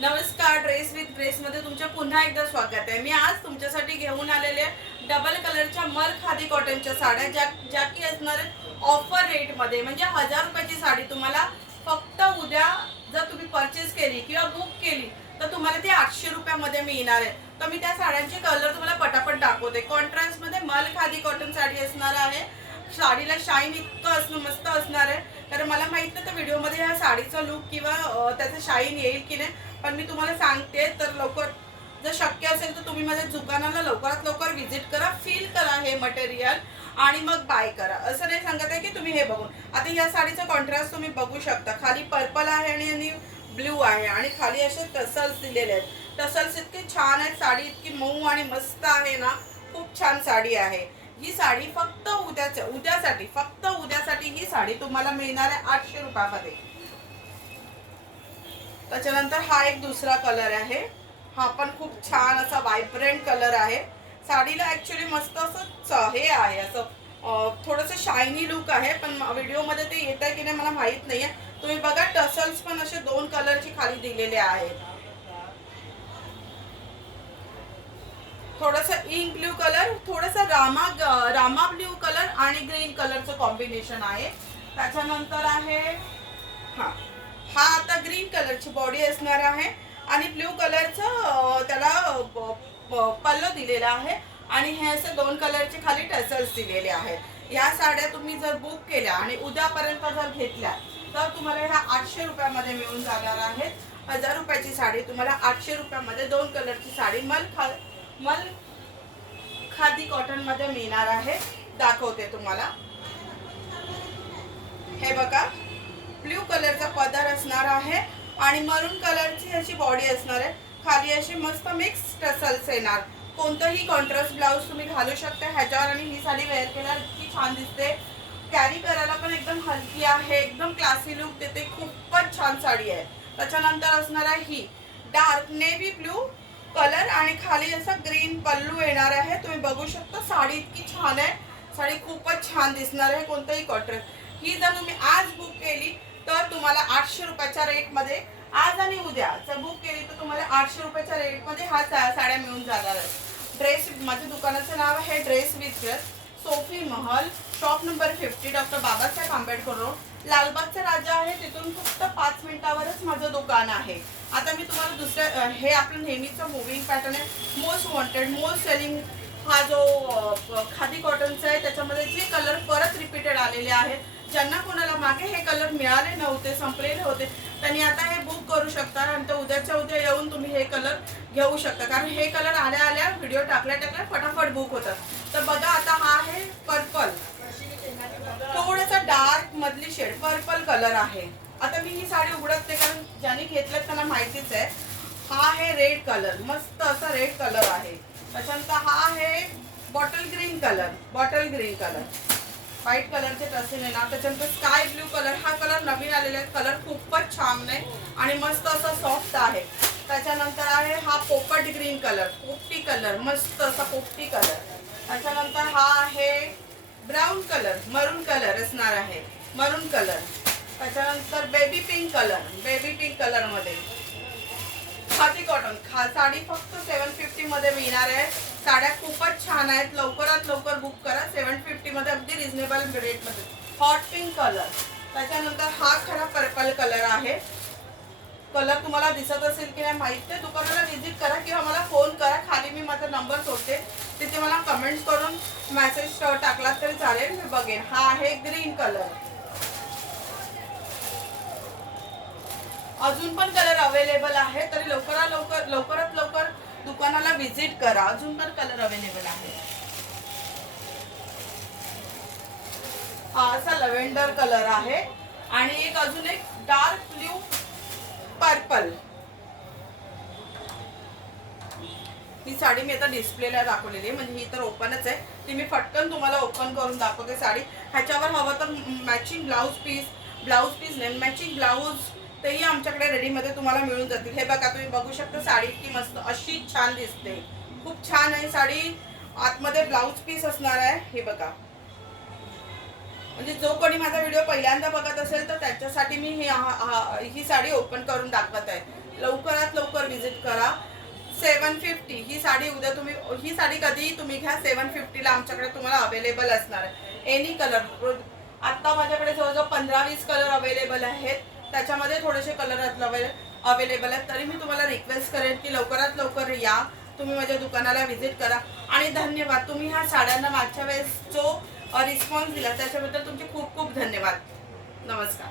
नमस्कार, dress with grace मध्ये तुमच्या पुन्हा एकदा स्वागत आहे। मी आज तुमच्यासाठी घेऊन आलेले डबल कलरच्या मल खादी कॉटनच्या साड्या ज्या की असणार ऑफर रेट मध्ये, म्हणजे 1000 रुपयाची साडी तुम्हाला फक्त उद्या जर तुम्ही परचेस केली किंवा बुक केली तर तुम्हाला ती 800 रुपयामध्ये मिळणार आहे। तर मी त्या साड्यांचे कलर तुम्हाला पटापट दाखवते। कॉन्ट्रास्ट मध्ये मल खादी कॉटन साडी असणार आहे। साडीला शाईन इतकं असणं मस्त असणार आहे, कारण मला माहित नाही तर व्हिडिओमध्ये ह्या साडीचा लुक किंवा त्याचं शाईन येईल की नाही, पण मी तुम्हाला सांगते। तर लवकर जर शक्य असेल तर तुम्ही माझ्या दुकानाला लवकरात लवकर व्हिजिट करा, फील करा हे मटेरियल आणि मग बाय करा। असं नाही सांगत आहे की तुम्ही हे बघून। आता या साडीचा कॉन्ट्रास्ट तुम्ही बघू शकता, खाली पर्पल आहे आणि ब्ल्यू आहे आणि खाली असे टसल्स दिलेले आहेत। टसल्स इतके छान आहेत, साडी इतकी मऊ आणि मस्त आहे ना, खूप छान साडी आहे। ही साडी फक्त उद्यासाठी ही साडी तुम्हाला मिळणार आहे 800 रुपयामध्ये। त्याच्यानंतर हा एक दुसरा कलर आहे, हा पण खूप छान असा व्हायब्रंट कलर आहे। साडीला ऍक्च्युली मस्त असं हे आहे, असं थोडंसं शायनी लुक आहे, पण व्हिडिओमध्ये ते येत आहे की नाही मला माहित नाहीये। तुम्ही बघा टसल्स पण असे 2 कलरचे खाली दिलेले आहेत। थोडंसं इंक ब्ल्यू कलर, थोडंसं रामा ब्ल्यू कलर आणि ग्रीन कलरचं कॉम्बिनेशन आहे। त्याच्यानंतर आहे हा आता ग्रीन कलरची बॉडी असणार आहे आणि ब्ल्यू कलरचं त्याला पल्लो दिलेला आहे आणि हे असे 2 कलरचे खाली टसल्स दिलेले आहेत। या साड्या तुम्ही जर बुक केल्या आणि उद्यापर्यंत जर घेतल्या तर तुम्हाला ह्या 800 रुपयामध्ये मिळून जाणार आहेत। 1000 रुपयाची साडी तुम्हाला 800 रुपयामध्ये 2 कलरची साडी मल खादी कॉटन मध्ये मिळणार आहे। दाखवते तुम्हाला, हे बघा ब्ल्यू कलरचा पदर असणार आहे आणि मरून कलरची अशी बॉडी असणार आहे। खाली अशी मस्त मिक्स टसल्स येणार। कोणतंही कॉन्ट्रास्ट ब्लाउज तुम्ही घालू शकता ह्याच्यावर आणि ही साडी वेअर केल्यावर इतकी छान दिसते। कॅरी करायला पण एकदम हलकी आहे, एकदम क्लासी लुक देते, खूपच छान साडी आहे। त्याच्यानंतर असणार आहे ही डार्क नेव्ही ब्लू कलर आणि खाली असा ग्रीन पल्लू येणार आहे। तुम्ही बघू शकता साडी इतकी छान आहे, साडी खूपच छान दिसणार आहे। कोणतंही कॉन्ट्रास्ट ही जर तुम्ही आज बुक केली तर तुम्हाला 800 रुपयाच्या रेटमध्ये, आज आणि उद्या जर बुक केली तर तुम्हाला 800 रुपयाच्या रेटमध्ये ह्या साड्या मिळून जाणार आहेत। ड्रेस, माझ्या दुकानाचं नाव आहे dress with grace, Sophie Mahal, shop number 50, doctor Babasaheb Ambedkar road, लालबागचा राजा आहे। तिथून फक्त 5 मिनिटावरच माझं दुकान आहे। आता मी तुम्हाला दुसऱ्या, हे आपलं नेहमीचं मूविंग पॅटर्न आहे, मोस्ट वॉन्टेड मोस्ट सेलिंग हा जो खादी कॉटनचा आहे, त्याच्यामध्ये जे कलर परत रिपीटेड आलेले आहेत, ज्यांना कोणाला मागे हे कलर मिळाले नव्हते, संपलेले होते, त्यांनी आता हे बुक करू शकता आणि उद्याच्या उद्या येऊन तुम्ही हे कलर घेऊ शकता, कारण हे कलर आल्या व्हिडिओ टाकल्या फटाफट बुक होतात। तर बघा आता हा आहे पर्पल, थोडासा डार्क मधली शेड पर्पल कलर आहे। आता मी ही साडी उघडते कारण ज्यांनी घेतलं त्यांना माहितीच आहे। हा आहे रेड कलर, मस्त असा रेड कलर आहे। त्याच्यानंतर हा आहे बॉटल ग्रीन कलर, व्हाईट कलरचे टसेल आहे ना। त्याच्यानंतर स्काय ब्ल्यू कलर, हा कलर नवीन आलेला आहे, कलर खूपच छान आहे आणि मस्त असा सॉफ्ट आहे। त्याच्यानंतर आहे हा पोपट ग्रीन कलर, पोपटी कलर, मस्त असा पोपटी कलर। त्याच्यानंतर हा आहे ब्राऊन कलर, मरून कलर असणार आहे, मरून कलर। त्याच्यानंतर बेबी पिंक कलर मध्ये खादी कॉटन साडी फक्त 750 मध्ये मिळणार आहे। साड्या खूपच छान आहेत, लवकरात लवकर बुक करा। 750 मध्ये अगदी रिझनेबल रेट मध्ये। हॉट पिंक कलर, त्याच्यानंतर हा खरा पर्पल कलर आहे। कलर तुम्हाला दिसत असेल की नाही माहित नाही, दुकानाला व्हिजिट करा किंवा मला फोन करा, खाली मी माझा नंबर सोडते, तिथे मला कमेंट्स करून मेसेज टाकला तरी चालेल, मी बघेन। हा आहे ग्रीन कलर, अजून पण कलर अवेलेबल आहे, तरी लवकरात लवकर दुकानाला व्हिजिट करा, अजून पण कलर अवेलेबल आहे। हा असा लव्हेंडर कलर आहे आणि अजून एक डार्क ब्ल्यू पर्पल। ही साडी मी आता डिस्प्लेला दाखवलेली आहे, म्हणजे ही तर ओपनच आहे, ती मी फटकन तुम्हाला ओपन करून दाखवते साडी। ह्याच्यावर हवं तर मॅचिंग ब्लाऊज पीस नाही, मॅचिंग ब्लाऊज तेही आमच्याकडे रेडीमध्ये तुम्हाला मिळून जातील। हे बघा, तुम्ही बघू शकता साडी इतकी मस्त अशी छान दिसते, खूप छान आहे साडी। आतमध्ये ब्लाऊज पीस असणार आहे, हे बघा। म्हणजे जो कोणी माझा व्हिडिओ पहिल्यांदा बघत असेल तर त्याच्यासाठी मी ही साडी ओपन करून दाखवत आहे। लवकरात लवकर विजिट करा. 750 ही साडी उद्या तुम्ही, ही साडी कधीही तुम्ही घ्या, 750ला आमच्याकडे तुम्हाला अवेलेबल असणार आहे. Any colour. आत्ता माझ्याकडे जवळजवळ 15-20 कलर अवेलेबल आहेत. त्याच्यामध्ये थोडेसे कलर अवेलेबल आहेत. तरी मी तुम्हाला रिक्वेस्ट करेन की लवकरात लवकर या, तुम्ही माझ्या दुकानाला व्हिजिट करा. आणि धन्यवाद, तुम्ही ह्या साड्यांना मागच्या वेळेस जो रिस्पॉन्स दिला त्याच्याबद्दल तुमचे खूप खूप धन्यवाद. नमस्कार.